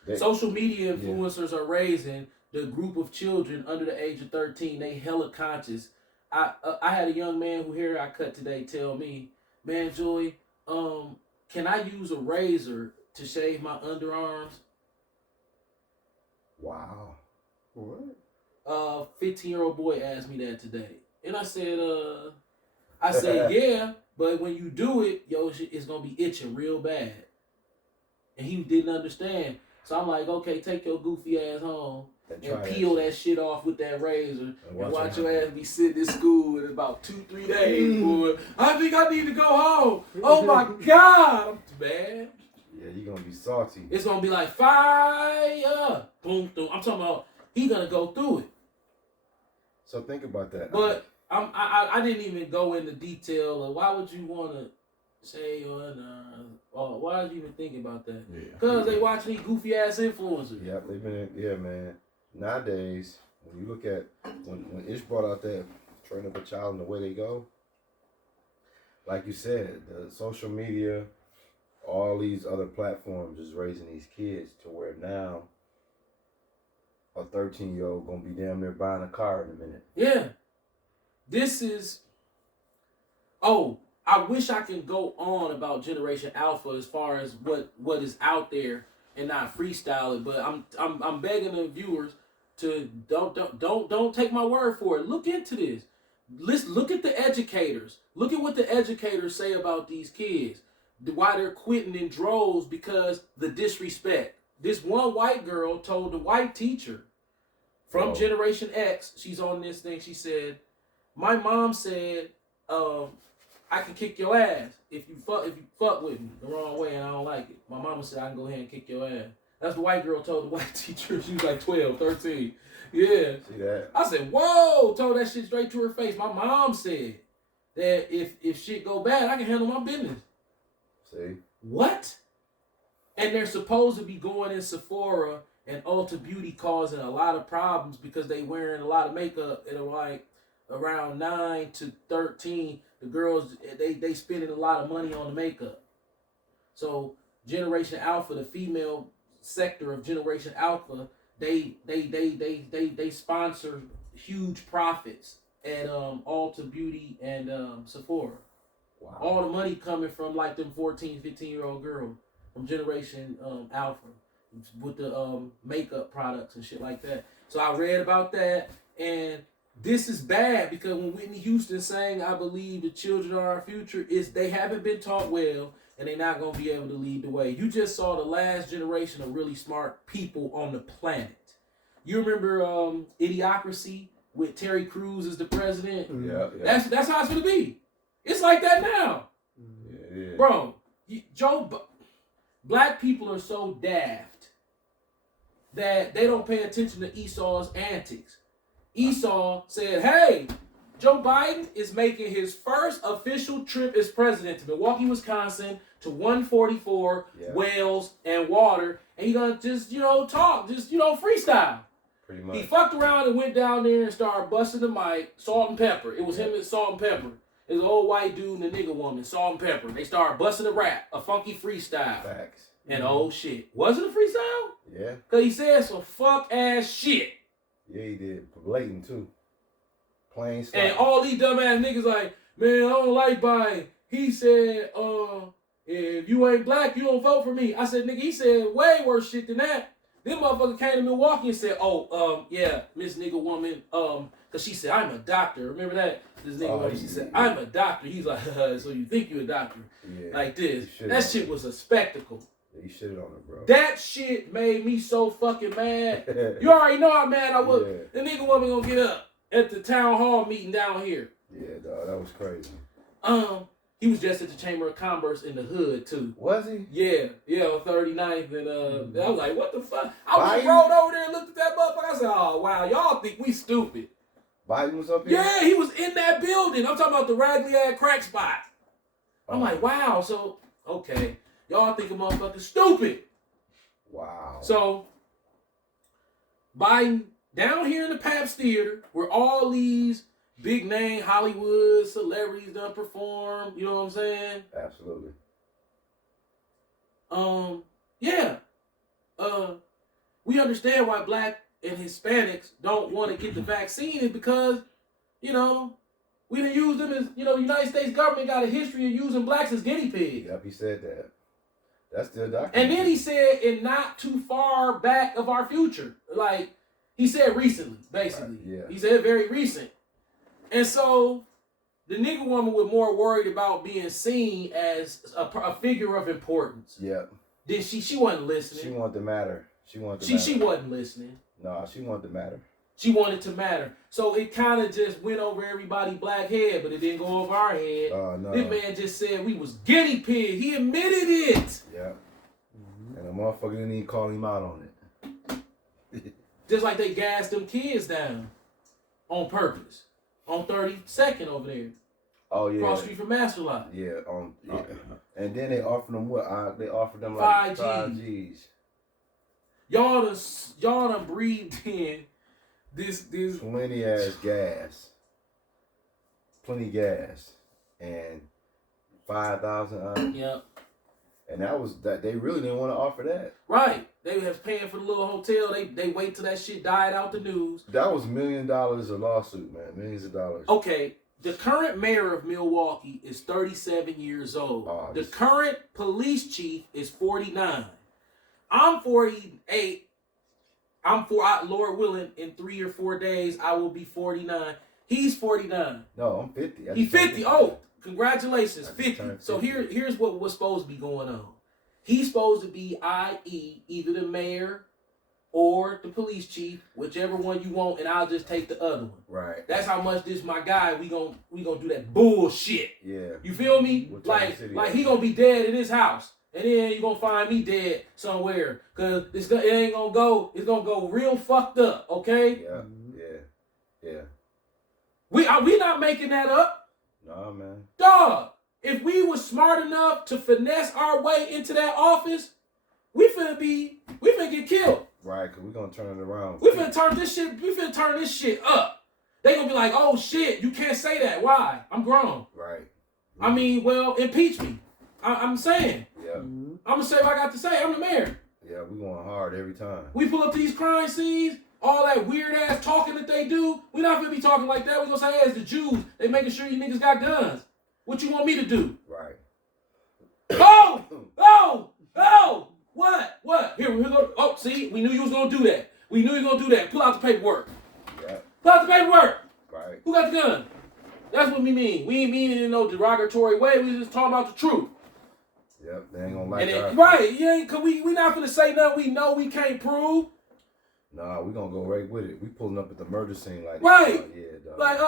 it. Social media influencers are raising the group of children under the age of 13. They hella conscious. I had a young man who hair I cut today tell me, man, Joey, can I use a razor to shave my underarms? Wow. What? 15-year-old boy asked me that today. And I said, yeah, but when you do it, it's going to be itching real bad. And he didn't understand. So I'm like, okay, take your goofy ass home and peel that shit off with that razor and watch your ass be sitting in school in about 2-3 days, boy. I think I need to go home. Oh my God, I'm bad. Yeah, you're going to be salty. It's going to be like fire. Boom, boom. I'm talking about he going to go through it. So think about that. But I didn't even go into detail of why would you want to say your underarms. Oh, why did you even think about that? Because they watching these goofy ass influencers. Yeah, they've been, man. Nowadays, when you look at, when Ish brought out that train up a child in the way they go, like you said, the social media, all these other platforms is raising these kids to where now a 13-year-old gonna be damn near buying a car in a minute. Yeah. This is, I wish I could go on about Generation Alpha as far as what is out there and not freestyle it, but I'm begging the viewers to don't take my word for it. Look into this. Let's look at the educators. Look at what the educators say about these kids. Why they're quitting in droves because the disrespect. This one white girl told the white teacher from Generation X, she's on this thing, she said, my mom said, I can kick your ass if you fuck with me the wrong way and I don't like it. My mama said I can go ahead and kick your ass. That's the white girl told the white teacher. She was like 12, 13. Yeah. See that? I said, whoa, told that shit straight to her face. My mom said that if shit go bad, I can handle my business. See? What? And they're supposed to be going in Sephora and Ulta Beauty causing a lot of problems because they wearing a lot of makeup and like around 9 to 13. The girls, they spending a lot of money on the makeup. So Generation Alpha, the female sector of Generation Alpha, they sponsor huge profits at Ulta Beauty and Sephora. Wow. All the money coming from like them 14, 15-year-old girls from Generation Alpha with the makeup products and shit like that. So I read about that, and this is bad because when Whitney Houston sang, I believe the children are our future, they haven't been taught well, and they're not going to be able to lead the way. You just saw the last generation of really smart people on the planet. You remember Idiocracy with Terry Crews as the president? Yeah. That's how it's going to be. It's like that now. Yeah. Bro, black people are so daft that they don't pay attention to Esau's antics. Esau said, hey, Joe Biden is making his first official trip as president to Milwaukee, Wisconsin, to 144, Whales, and Water. And he's going to just, talk, just, freestyle. Pretty much. He fucked around and went down there and started busting the mic, Salt and Pepper. It was him and Salt and Pepper. It was an old white dude and a nigga woman, Salt and Pepper. They started busting a rap, a funky freestyle. Facts. And shit. Was it a freestyle? Yeah. Because he said some fuck-ass shit. Yeah, he did. Blatant, too. Plain stuff. And all these dumbass niggas like, man, I don't like Biden. He said, if you ain't black, you don't vote for me. I said, nigga, he said way worse shit than that. This motherfucker came to Milwaukee and said, "Oh, yeah, Miss Nigga Woman, cause she said I'm a doctor. Remember that? This nigga woman, she said I'm a doctor. He's like, so you think you a doctor? Yeah. Like this? You That should've. shit was a spectacle. Yeah, you shitted on her, bro. That shit made me so fucking mad. You already know how mad I was. Yeah. The nigga woman gonna get up at the town hall meeting down here. Yeah, dog, that was crazy. He was just at the Chamber of Commerce in the hood too. Was he? Yeah, on 39th, and I was like, what the fuck? I Biden? rolled over there and looked at that motherfucker. I said, oh wow, y'all think we stupid. Biden was up here? Yeah, he was in that building. I'm talking about the raggedy ass crack spot. I'm like, wow, so okay. Y'all think a motherfucker stupid. Wow. So Biden down here in the Pabst Theater where all these big name Hollywood celebrities done perform, you know what I'm saying? Absolutely. Yeah. We understand why black and Hispanics don't want to get the vaccine is because, you know, we done use them as, you know, the United States government got a history of using blacks as guinea pigs. Yep, he said that. That's still documented. And then he said, in not too far back of our future. Like, he said recently, basically. Right, yeah. He said very recent. And so, the nigga woman was more worried about being seen as a figure of importance. Yep. Then she wasn't listening. She wanted to matter. She She wasn't listening. No, she wanted to matter. She wanted to matter. So it kind of just went over everybody's black head, but it didn't go over our head. No. This man just said we was guinea pig. He admitted it. Yeah. And the motherfucker didn't even call him out on it. Just like they gassed them kids down on purpose. On 32nd over there. Oh, yeah. Cross street from Master Lot. Yeah, yeah. And then they offered them what? They offered them like 5 Gs. Y'all done breathed in this Plenty ass gas. Plenty gas. And 5,000 Yep. And that was that they really didn't want to offer that. Right. They was paying for the little hotel. They wait till that shit died out the news. That was $1 million a lawsuit, man. Millions of dollars. Okay. The current mayor of Milwaukee is 37 years old. The current police chief is 49. I'm 48. Lord willing, in 3 or 4 days, I will be 49. He's 49. No, I'm 50. He's 50. Oh, congratulations, I just 50. turned So 50. here's what was supposed to be going on. He's supposed to be, i.e., either the mayor or the police chief, whichever one you want, and I'll just take the other one. Right. That's how much this my guy. We gonna do that bullshit. Yeah. You feel me? What Like city he gonna be dead in his house, and then you gonna find me dead somewhere. Cause it ain't gonna go. It's gonna go real fucked up. Okay? Yeah. We not making that up, Nah, man. dog. If we was smart enough to finesse our way into that office, we finna get killed. Right, because we're going to turn it around. We finna turn this shit up. They gonna be like, oh shit, you can't say that. Why? I'm grown. Right. I mean, well, impeach me. I'm saying. Yeah. I'm gonna say what I got to say. I'm the mayor. Yeah, we going hard every time. We pull up to these crime scenes, all that weird ass talking that they do. We not gonna be talking like that. We gonna say, hey, it's the Jews. They making sure you niggas got guns. What you want me to do? Right. Oh! What? Here we go. Oh, see, we knew you was gonna do that. Pull out the paperwork. Yeah. Pull out the paperwork. Right. Who got the gun? That's what we mean. We ain't mean it in no derogatory way. We just talking about the truth. Yep. They ain't gonna like And that. right, yeah, cause we not gonna say nothing we know we can't prove. Nah, we gonna go right with it. We pulling up at the murder scene like Right. Yeah, dog. Like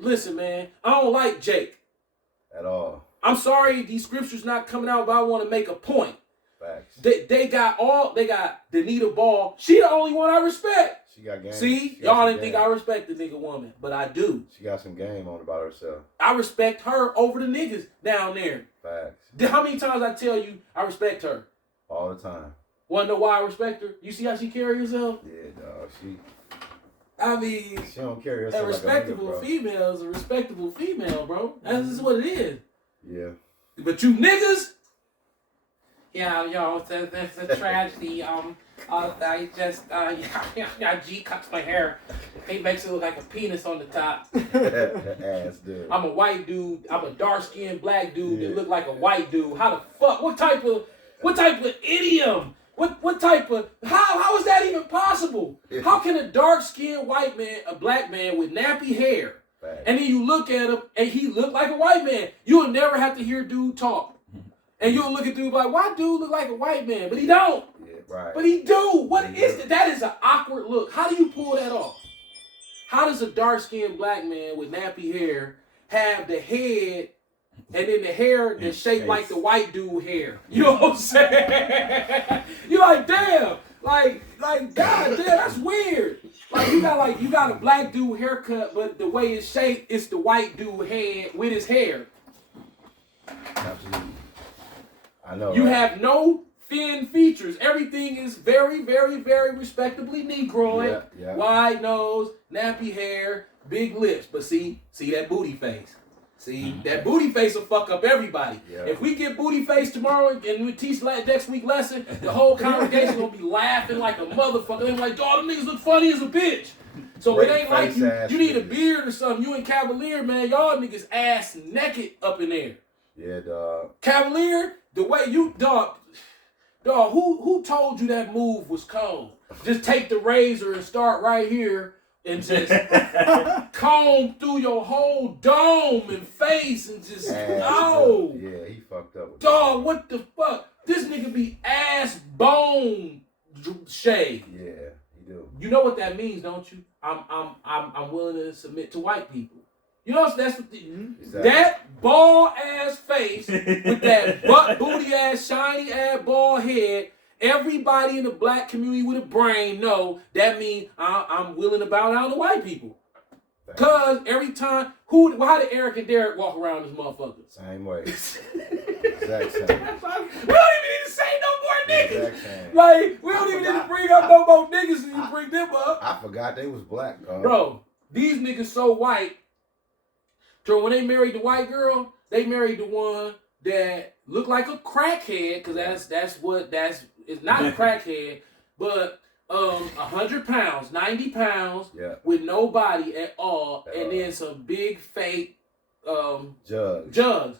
listen, man, I don't like Jake. At all. I'm sorry these scriptures not coming out, but I want to make a point. Facts. They got Danita Ball. She the only one I respect. She got game. See, y'all didn't think I respect the nigga woman, but I do. She got some game on about herself. I respect her over the niggas down there. Facts. How many times I tell you I respect her? All the time. Wanna know why I respect her? You see how she carry herself? Yeah, dog. I mean, She don't carry a herself respectable like a nigga, bro. female is a respectable female, bro. That's just what it is. Yeah. But you niggas, Yeah, it's a tragedy. I just, G cuts my hair. He makes it look like a penis on the top. Ass dude. I'm a white dude. I'm a dark-skinned black dude Yeah. that look like a white dude. How the fuck? What type of idiom What type of how is that even possible? How can a dark-skinned white man, a black man with nappy hair, Fact. and then you look at him and he look like a white man? You'll never have to hear dude talk. And you'll look at dude like, why dude look like a white man? But he don't. Yeah, right. But he do. What He is do. that? That is an awkward look. How do you pull that off? How does a dark-skinned black man with nappy hair have the head and then the hair that's shaped like the white dude hair? You know what I'm saying? You're like, damn. Like, god damn, that's weird. Like you got a black dude haircut, but the way it's shaped, it's the white dude head with his hair. Absolutely. I know. You right? have no thin features. Everything is very, very, very respectably Negroid. Yeah. Wide nose, nappy hair, big lips. But see that booty face. See, that booty face will fuck up everybody. Yeah. If we get booty face tomorrow and we teach next week lesson, the whole congregation gonna be laughing like a motherfucker. They're like, dog, them niggas look funny as a bitch. So it ain't like you need a beard or something. You and Cavalier, man, y'all niggas ass naked up in there. Yeah, dog. Cavalier, the way you dog, who told you that move was cold? Just take the razor and start right here and just comb through your whole dome and face and just no. Yeah, he fucked up with Dog, what the fuck? This nigga be ass bone shaved. that. Yeah, he do. You know what that means, don't you? I'm willing to submit to white people. You know that's what Exactly. that bald ass face with that butt booty ass shiny ass bald head. Everybody in the black community with a brain know that means I'm willing to bow down to white people. Cause every time how did Eric and Derek walk around this motherfucker? Same way. Exact same. We don't even need to say no more niggas. Exact same. Like we don't even need to bring up no more niggas and you bring them up. I forgot they was black, dog. Bro, these niggas so white. So when they married the white girl, they married the one that looked like a crackhead, cause it's not a crackhead, but 100 pounds, 90 pounds, Yeah. with no body at all, and then some big fake jugs.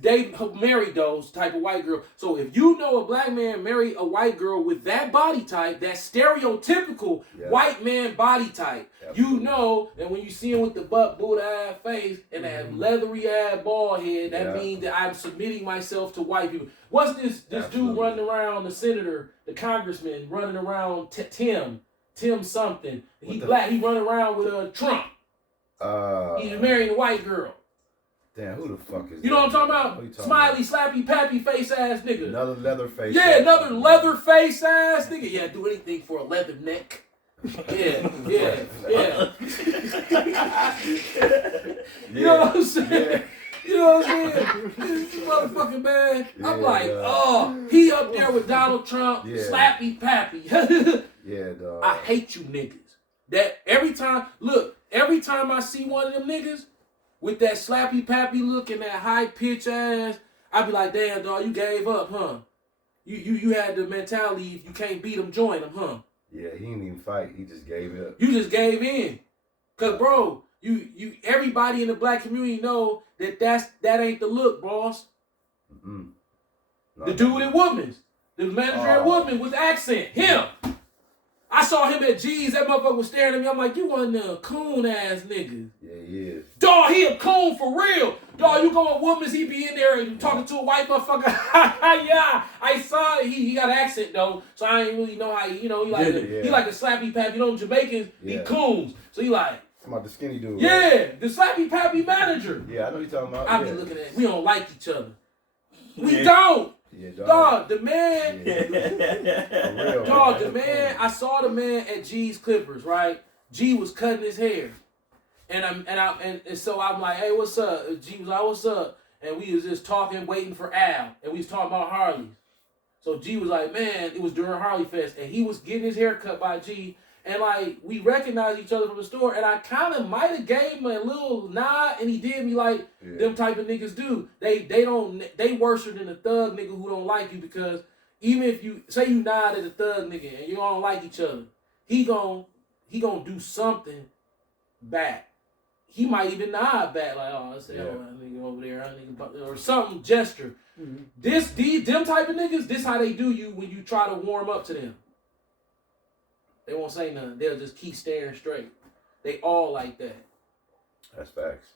They married those type of white girl. So if you know a black man married a white girl with that body type, that stereotypical white man body type, you know that when you see him with the butt boot ass face and that leathery ass bald head, that means that I'm submitting myself to white people. What's this dude running around, the senator, the congressman running around, Tim something. He black, he running around with Trump. He's marrying a white girl. Damn, who the fuck is You know what I'm talking Who you about? Smiley, slappy, pappy face ass nigga. Another leather face. Yeah, another leather face ass nigga. Yeah, do anything for a leather neck. Yeah. You know what I'm saying? Yeah. You know what I'm saying? This motherfucking man. I'm Yeah, like, dog. oh, he up there with Donald Trump, Yeah. slappy, pappy. Yeah, dog. I hate you niggas. That every time I see one of them niggas with that slappy pappy look and that high pitch ass, I be like, damn dog, you gave up, huh? You had the mentality, if you can't beat them, join them, huh? Yeah, he didn't even fight. He just gave it up. You just gave in. Cause bro, you everybody in the black community know that ain't the look, boss. Mm-mm. No, The dude at Woodman's, the manager at Woodman with the accent, him. I saw him at G's. That motherfucker was staring at me. I'm like, you one of them coon ass niggas. Yeah, he is. Dog, he a coon for real. Dog, you go on Woodman's, he be in there and talking to a white motherfucker. Yeah, I saw it. He got an accent though, so I ain't really know how he like he like a slappy pappy. You know, Jamaicans be coons, so he like. Talking about the skinny dude. Yeah, Right? the slappy pappy manager. Yeah, I know you're talking about. I yeah. be looking at. We don't like each other. We don't. Yeah, dog. Dog, the man. Yeah. For real, Dog, the man, I saw the man at G's Clippers, right? G was cutting his hair. And so I'm like, hey, what's up? G was like, what's up? And we was just talking, waiting for Al. And we was talking about Harleys. So G was like, man, it was during Harley Fest. And he was getting his hair cut by G. And like, we recognized each other from the store. And I kind of might have gave him a little nod. And he did me like them type of niggas do. They worse than a thug nigga who don't like you, because even if you say you nod at a thug nigga and you don't like each other, he gon' do something back. he might even nod back like, oh, let's say, Yeah. oh, that nigga over there, that nigga, or something gesture. Mhm. Them type of niggas, this how they do you when you try to warm up to them. They won't say nothing. They'll just keep staring straight. They all like that. That's facts.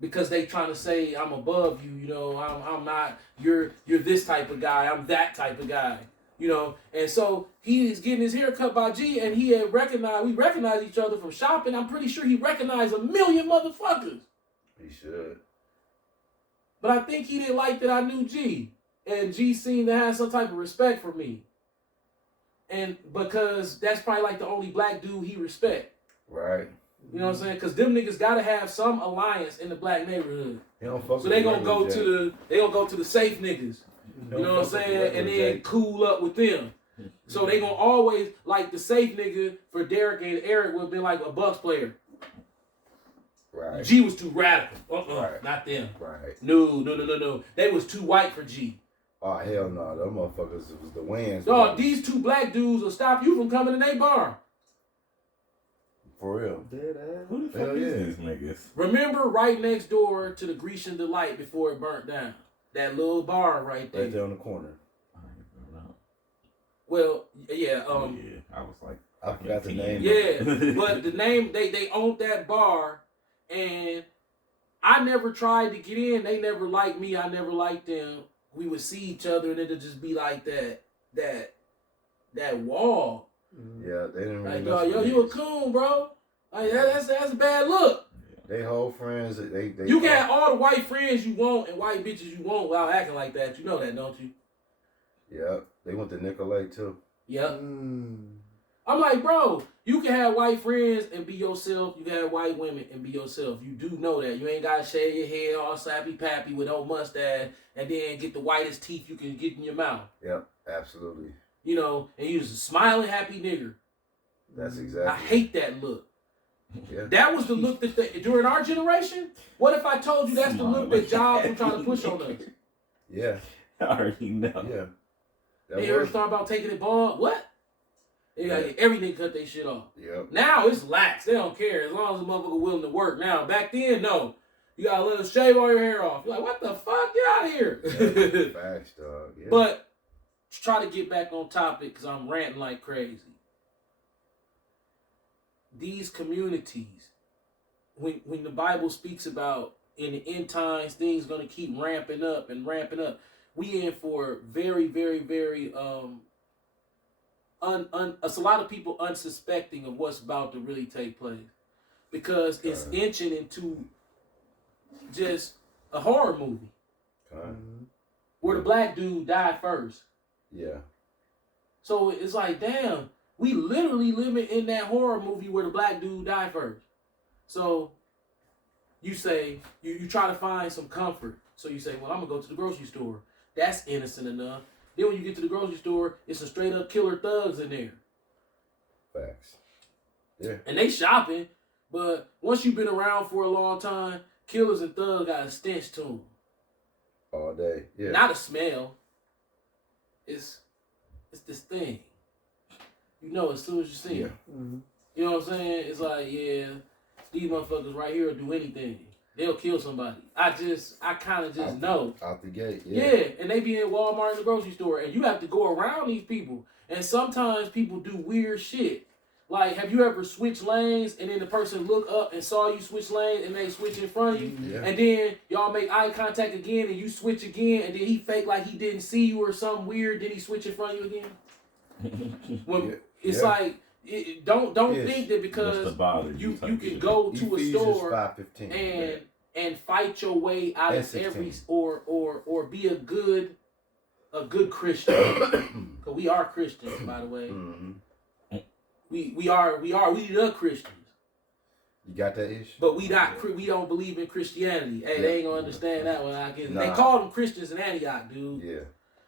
Because they trying to say I'm above you, you know, I'm not, you're this type of guy, I'm that type of guy, you know. And so he's getting his hair cut by G, and we recognized each other from shopping. I'm pretty sure he recognized a million motherfuckers. He should. But I think he didn't like that I knew G. And G seemed to have some type of respect for me. And because that's probably like the only black dude he respect. Right. You know what I'm saying? Because them niggas gotta have some alliance in the black neighborhood. He don't fuck So with they gonna regular go J. to the safe niggas. He don't You know what I'm fuck with saying? regular And then J. cool up with them. So they gonna always like the safe nigga for Derek and Eric would be like a Bucks player. Right. G was too radical. Right. Not them. Right. No. They was too white for G. Oh hell no, them motherfuckers was the wins. Dog, these two black dudes will stop you from coming in their bar. For real. Dead ass. Who the Hell fuck yeah. is these niggas? Remember right next door to the Grecian Delight before it burnt down? That little bar right there. Right there on the corner. I don't know. Well, yeah, Yeah, I was like, I forgot the name. yeah. But the name they owned that bar, and I never tried to get in. They never liked me. I never liked them. We would see each other, and it'd just be like that wall. Yeah, they didn't really Like, mess dog, yo, with you a niggas. coon, bro. Like that's a bad look. They whole friends. They You can have all the white friends you want and white bitches you want without acting like that. You know that, don't you? Yeah, they went to Nicolay too. Yep. Mm. I'm like, bro, you can have white friends and be yourself. You can have white women and be yourself. You do know that. You ain't got to shave your head all sappy-pappy with no mustache and then get the whitest teeth you can get in your mouth. Yep, absolutely. You know, and you just a smiling, happy nigger. That's exactly. I hate that look. Yeah. That was the look that during our generation. What if I told you that's the look that Jobs was trying to push on us? Yeah, I already know. yeah. That They ever worked. thought about taking it bald? What? Yeah, everything cut their shit off. Yep. Now it's lax. They don't care as long as the motherfucker willing to work. Now back then, no. You gotta let us shave all your hair off. You're like, what the fuck? Get out of here. Facts, dog. Yeah. But try to get back on topic because I'm ranting like crazy. These communities, when the Bible speaks about in the end times, things gonna keep ramping up and ramping up. We in for very, very, very it's a lot of people unsuspecting of what's about to really take place because it's inching into just a horror movie where the black dude died first. Yeah. So it's like, damn, we literally living in that horror movie where the black dude died first. So you say, you try to find some comfort. So you say, well, I'm gonna go to the grocery store. That's innocent enough. Then when you get to the grocery store, it's some straight up killer thugs in there. Facts. Yeah. And they shopping, but once you've been around for a long time, killers and thugs got a stench to them. All day. Yeah. Not a smell. It's this thing. You know as soon as you see it. Mm. You know what I'm saying? It's like, yeah, these motherfuckers right here will do anything. They'll kill somebody. I kind of just know. Out the gate. Yeah, and they be in Walmart in the grocery store, and you have to go around these people. And sometimes people do weird shit. Like, have you ever switched lanes and then the person look up and saw you switch lanes and they switch in front of you? Yeah. And then y'all make eye contact again and you switch again and then he fake like he didn't see you or something weird, then he switch in front of you again? When Yeah. it's Yeah. like, don't Yes. think that What's because the bother you type can shit. go to a Ephesians store 5:15. and fight your way out And of 16. every or be a good Christian. Because we are Christians, by the way. Mm-hmm. We are the Christians. You got that ish? But we don't believe in Christianity. Hey, they ain't gonna understand that one. I guess Nah. they called them Christians in Antioch, dude. Yeah.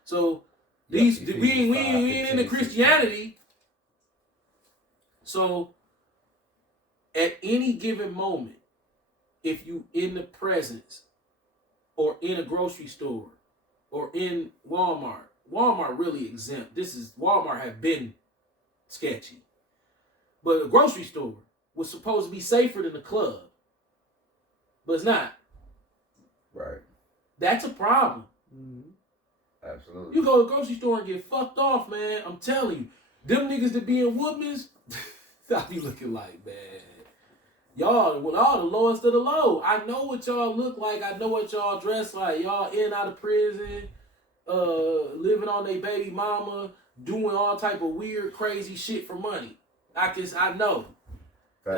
So Yeah, we Ephesians ain't into 5:15, Christianity. So at any given moment, if you in the presence or in a grocery store or in Walmart really exempt. Walmart have been sketchy. But a grocery store was supposed to be safer than the club. but it's not. Right. That's a problem. Absolutely. You go to the grocery store and get fucked off, man. I'm telling you. Them niggas that be in Woodman's, I be looking like, man. Y'all, with all the lowest of the low. I know what y'all look like. I know what y'all dress like. Y'all in and out of prison, living on their baby mama, doing all type of weird, crazy shit for money. I know.